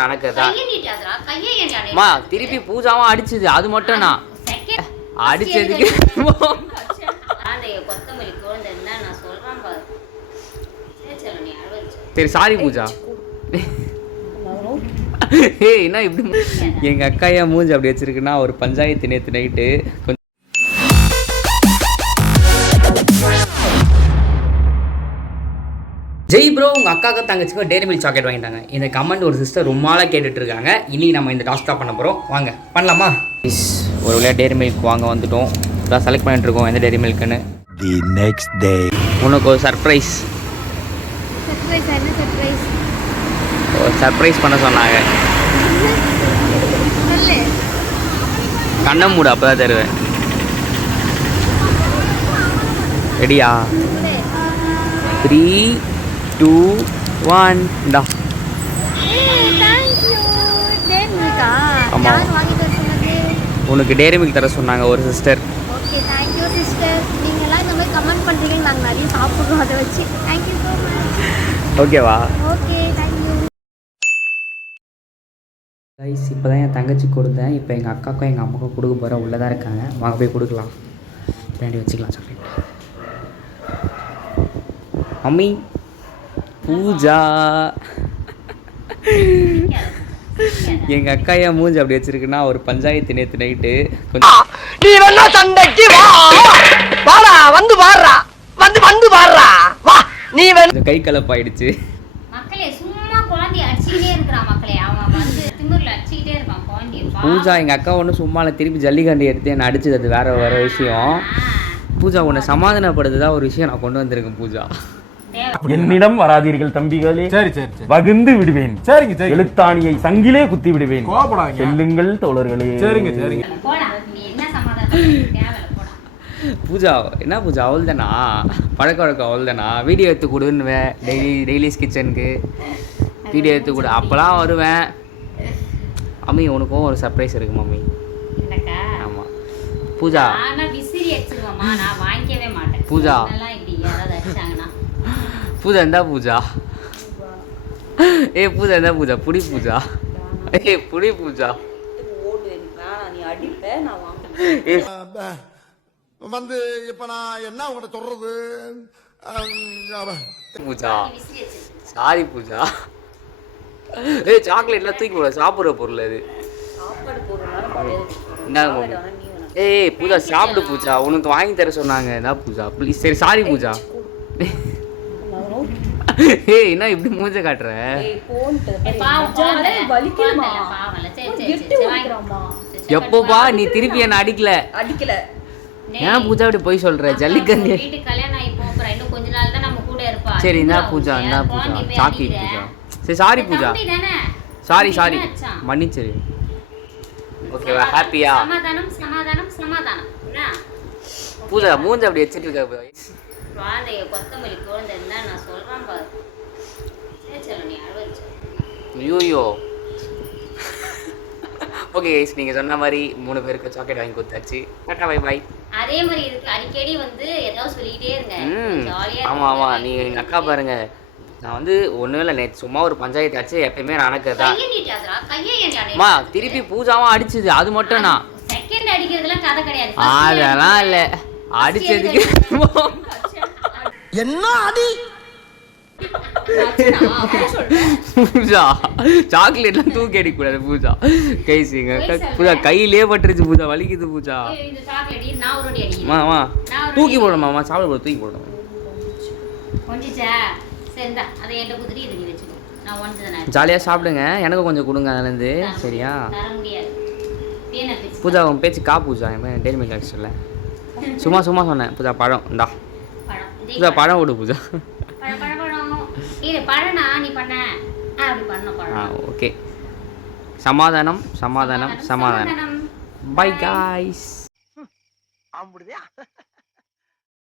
நடக்குதா மா திருப்பி பூஜாவும் அடிச்சது அது மட்டும் நான் அடிச்சதுக்கு சரி சாரி பூஜா ஏய் என்ன இப்படி எங்க அக்கா ஏன் மூஞ்சி அப்படி வச்சிருக்குன்னா ஒரு பஞ்சாயத்து நேற்று நைட்டு கொஞ்சம் ஜெய் ப்ரோ உங்கள் அக்காவுக்கு தங்கச்சிக்கும் டேரி மில்க் சாக்லேட் வாங்கிட்டாங்க இந்த கமெண்ட் ஒரு சிஸ்டர் ரொம்ப நாளாக கேட்டுட்டு இருக்காங்க. இனி நம்ம இந்த டாஸ்க் தான் பண்ண போகிறோம். வாங்க பண்ணலாமா? ஒரு வழியாக டேரி மில்க் வாங்க வந்துட்டோம். இதான் செலக்ட் பண்ணிட்டு இருக்கோம் எந்த டேரி மில்க்குன்னு. தி நெக்ஸ்ட் டே உனக்கு ஒரு சர்ப்ரைஸ் ஒரு சர்ப்ரைஸ் பண்ண சொன்னாங்க. கண்ணை மூடு அப்போ தான் தருவேன். ரெடியா? 3 2 1 டா. ஆமாம் உனக்கு டேரி மில்க் தர சொன்னாங்க ஒரு sister. Okay thank you sister. நீங்கலாம் இந்த மாதிரி கமெண்ட் பண்றீங்க, நாங்க நிறைய சாப்பிடுறோம் அதை வச்சு. Thank you so much. ஓகேவா? Okay thank you. கைஸ் இப்போ தான் என் தங்கச்சி கொடுத்தேன். இப்போ எங்கள் அக்காவுக்கும் எங்கள் அம்மாவுக்கும் கொடுக்க போகிறேன். உள்ளே தான் இருக்காங்க. வாங்க போய் கொடுக்கலாம். பின்னாடி வச்சுக்கலாம் சாக்லேட். மம்மி பூஜா எங்கள் அக்கா ஏன் மூஞ்சி அப்படி வச்சிருக்குன்னா ஒரு பஞ்சாயத்து நேற்று நைட்டு கொஞ்சம் நீ வேணா சண்டைக்கு வா வாடா வந்து வாடுறா வந்து வந்து வாடுறா வா நீ கொஞ்சம் கை கலப்பாயிடுச்சு. மக்களே சும்மா குழந்தை அடிச்சிட்டே இருக்கிறான். மக்களே அவன் வந்து திமிர்ல அடிச்சிட்டே இருக்கான் குழந்தைய. பூஜா எங்கள் அக்கா ஒன்று சும்மால திருப்பி ஜல்லிக்கண்டு எடுத்து என்ன அடிச்சது. அது வேற விஷயம். பூஜா உன்னை சமாதானப்படுத்துதான் ஒரு விஷயம் நான் கொண்டு வந்திருக்கேன். பூஜா என்னிடம் வராதீர்கள் தம்பிகளே. சரி சரி வகுந்து விடுவேன். சரிங்க சரி. எழுத்தாணியை சங்கிலே குத்தி விடுவேன். செல்லுங்கள் தோழர்களே. சரிங்க சரிங்க. பூஜா என்ன பூஜா அவள் தானா? பழக்க வழக்கம் அவள் தானா? வீடியோ எடுத்து கொடுன்னுவேன். டெய்லிஸ் கிச்சனுக்கு வீடியோ எடுத்து கொடு. அப்போலாம் வருவேன். மம்மி உனக்கும் ஒரு சர்ப்ரைஸ் இருக்கு மம்மி. ஆமாம் பூஜா பூஜா பூஜா இருந்தா பூஜா ஏ பூஜா இருந்தா பூஜா புடி பூஜா ஏ புடி பூஜா வந்து இப்ப நான் என்ன உங்கள்கிட்ட சொல்றது? பூஜா சாரி பூஜா. ஏ சாக்லேட்லாம் தூக்கி போட சாப்பிட்ற பொருள் அது. என்ன ஏய் பூஜா சாப்பிடு பூஜா. உனக்கு வாங்கி தர சொன்னாங்க. என்ன பூஜா ப்ளீஸ். சரி சாரி பூஜா. ஏய் என்ன இப்படி மூஞ்ச காட்டுற? எப்போப்பா நீ திருப்பி என்ன அடிக்கல ஏன் பூஜா இப்படி போய் சொல்ற? ஜல்லிக்கண்டு சரி என்ன பூஜா என்ன பூஜா சாக்கி பூஜா. சரி சாரி பூஜா. சாரி சாரி மன்னிச்சிரு. ஓகேவா? ஹாப்பியா? பூஜா மூஞ்ச அப்படி வச்சுட்டு இருக்க. குழந்தைய கொத்தமல்லி குழந்தை இருந்தா நான் சொல்றேன் பாரு. நீ அழுவச்சு. ஐயோ ஓகே கைஸ் நீங்க சொன்ன மாதிரி 3 பேருக்கு சாக்லேட் வாங்கி கொடுத்தாச்சு. Tata bye bye. அதே மாதிரி இதுக்கு அடிக்கடி வந்து ஏதாவது சொல்லிட்டே இருங்க. ஜாலியா. ஆமா ஆமா நீ எங்க அக்கா பாருங்க. நான் வந்து ஒண்ணும் இல்லை நேற்று சும்மா ஒரு பஞ்சாயத்து ஆச்சு. எப்பயுமே நடக்கிறதா மா திருப்பி பூஜாவும் அடிச்சது அது மட்டும் நான் செகண்ட் அடிக்கிறதுலாம் கதை கிடையாது. அதெல்லாம் இல்லை அடிச்சதுக்கு என்ன அடி பூஜா சாக்லேட்லாம் தூக்கி அடிக்கூடாது பூஜா. கைசிங்க பூஜா கையிலே பட்டுருச்சு பூஜா வலிக்குது பூஜா. மாமா தூக்கி போடணுமாமா சாப்பிட போட தூக்கி போடணும். ஜாலியாக சாப்பிடுங்க. எனக்கு கொஞ்சம் கொடுங்க அதுலேருந்து. சரியா பூஜா உன் பேச்சு கா பூஜா என் டெய்லி மில்க் ஆக்சுவல சும்மா சும்மா சொன்னேன். பூஜா பழம் இந்தா பூஜா பழம் விடு பூஜா. ஓகே சமாதானம் சமாதானம் சமாதானம். By guys.